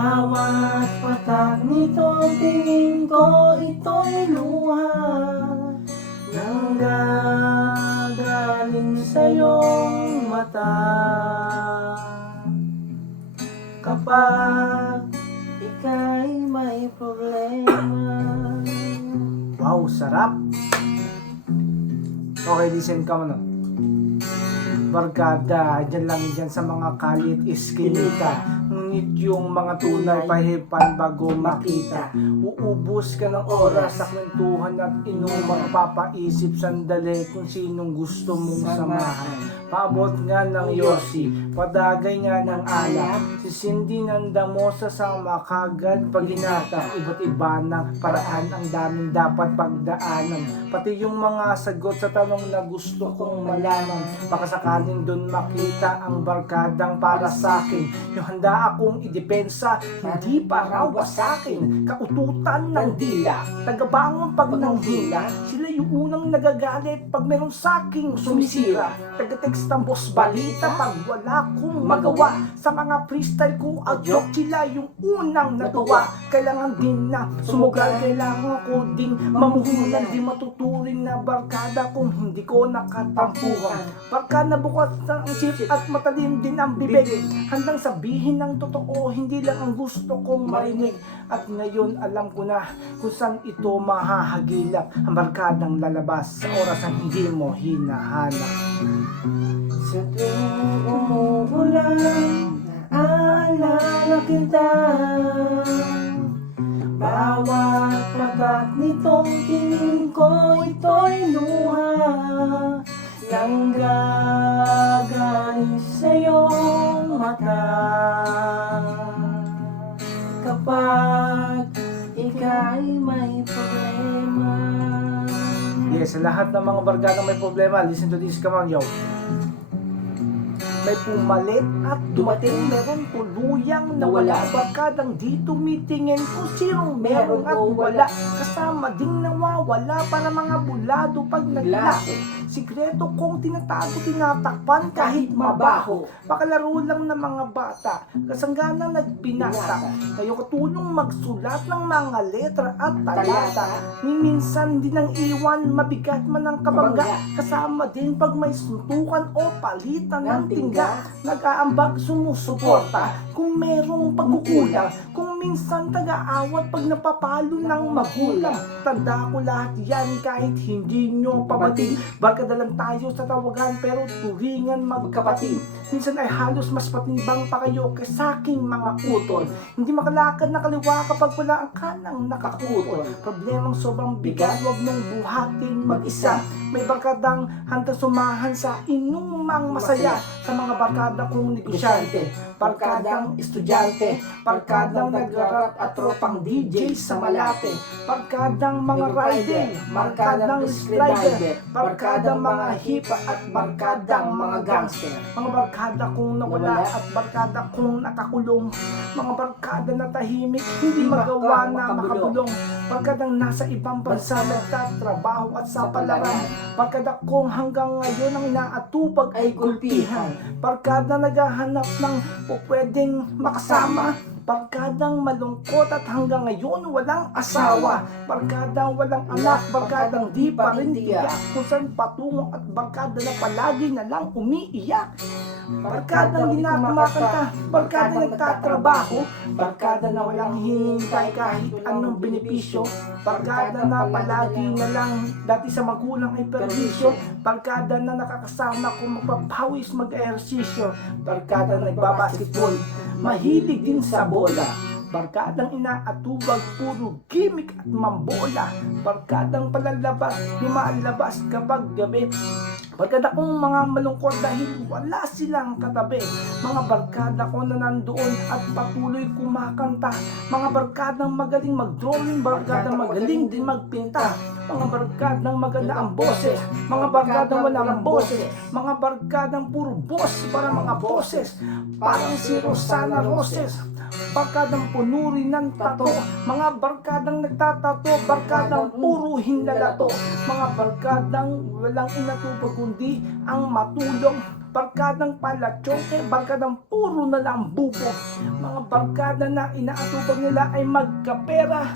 Bawat patak nitong tingin ko, ito'y luha nang gagaling sa iyong mata. Kapag ika'y may problema. Wow, sarap! Okay, listen ka mo no. Barkada, dyan lang dyan sa mga kalit iskinita. Ngunit yung mga tunay pahipan bago makita. Uubos ka ng oras sa kwentuhan at inuman. Papaisip sandali kung sinong gusto mong samahan. Paabot nga ng yosi, padagay nga ng alak. Sisindi ng damo sa sama kagad pag hinata. Iba't iba na paraan ang daming dapat pagdaanan. Pati yung mga sagot sa tanong na gusto kong malaman. Baka sakaling doon makita ang barkadang para sa'kin. Yung handa akong idepensa, hindi para wasakin. Kaututan ng dila, tagabangon pag nanghila. Sila yung unang nagagalit pag meron sa'king sumisira. Taga-text ng boss balita pag wala kong magawa. Sa mga freestyle ko, joke sila yung unang natuwa. Kailangan din na sumugal, kailangan ko ding mamuhunan. Di matuturing na barkada kung hindi ko nakatampuhan. Barkada bukas ng isip at matalim din ang bibig. Handang sabihin ng totoo, hindi lang ang gusto kong marinig. At ngayon alam ko na kung saan ito mahahagilap. Ang barkadang lalabas sa oras ang hindi mo hinahanap. Sa tuwing umuulan, naalala kita. Bawat patak nitong tingin ko, ito'y luha nang gagaling sa iyong mata. Kapag ika'y may problema. Yes, sa lahat ng mga barkadang may problema, listen to this, come on, yo. May pumalit at dumating, meron tuluyang nawala. Barkadang di tumitingin kung sinong meron at wala. Kasama ding nawawala para mga bulado pag naglako. Sikreto kong tinatago, tinatakpan kahit mabaho. Pakalaro lang ng mga bata, kasangganang nagbinasa. Kayo katulong magsulat ng mga letra at talata. Ni minsan din ang iwan, mabigat man ang kabangga. Kasama din pag may suntukan o palitan ng tingga. Nag-aambag, sumusuporta kung merong pagkukulang. Kung minsan taga-awat pag napapalo ng magulang. Tanda ko lahat yan kahit hindi nyo pabati. Barkada lang tayo sa tawagan pero turingan magkapatid. Minsan ay halos mas patibang pa kayo kaysa aking mga utol. Hindi makalakad na kaliwa kapag wala ang kanang nakakutol. Problemang sobrang bigat, wag mong buhatin mag-isa. May barkadang handang sumahan sa inumang masaya. Sa mga barkada kong negosyante, barkadang estudyante, barkadang nag-rap at tropang DJ sa Malate, barkadang mga rider, barkadang rider, barkadang mga hipa at barkadang mga gangster. Mga barkada kong nawala at barkada kong nakakulong. Mga barkada na tahimik, hindi magawa na makabulong. Barkadang nasa ibang bansa nagtatrabaho at sa palaran. Barkada kong hanggang ngayon ang inaatupag ay gulpihan. Barkada naghahanap ng pwedeng makasama. Barkadang malungkot at hanggang ngayon walang asawa. Barkadang walang anak, barkadang di pa rin tiyak. Kung saan patungo at barkada na palagi na lang umiiyak. Barkadang di na kumakanta, barkada nagtatrabaho. Barkada na walang hinihintay kahit anong benepisyo. Barkada na palagi na lang dati sa magulang ay perwisyo. Barkada na nakakasama kung magpapawis mag-ehersisyo. Barkada nagbabasketball, mahilig din sa bola. Barkadang inaatubag, puro gimmick at mambola. Barkadang palalabas, lumalabas kapag gabi. Barkada kong mga malungkot dahil wala silang katabi. Mga barkada ko na nandoon at patuloy kumakanta. Mga barkadang magaling mag-drawing, barkadang magaling din magpinta. Mga barkadang maganda ang boses, mga barkadang walang boses. Mga barkadang puro boss para mga boses. Parang si Rosana Roses. Barkadang punuri ng tato, mga barkadang nagtatato, barkadang puro hinlalato, mga barkadang walang inatupag kundi ang matulong. barkadang palatyoke, barkadang puro na lang bubo, mga barkada na inaatubang nila ay magkapera,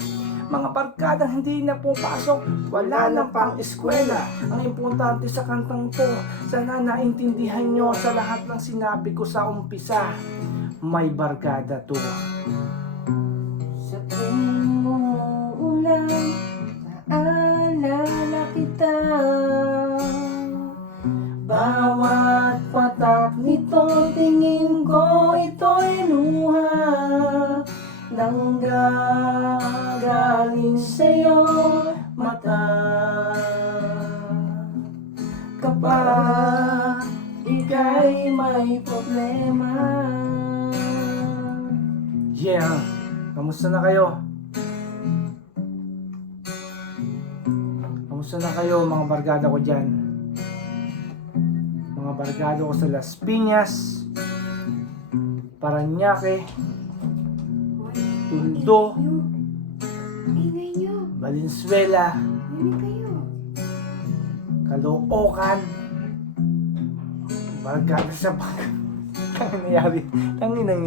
mga barkadang hindi na pupasok, wala na pang eskwela. Ang importante sa kantang to, sana naintindihan nyo sa lahat ng sinabi ko sa umpisa, may barkada to. Sa tuwing umuulan, naalala kita. Bawat patak nito, tingin ko ito'y luha nang gagaling sa'yo mata. Kapag ika'y may problema. Yeah, kamusta na kayo? Kamusta na kayo mga barkada ko dyan? Mga barkada ko sa Las Piñas, Parañaque, Tondo, Ingay nyo. Valenzuela, Rinig kayo. Caloocan, barkada sa pag... Ang nangyari? Ang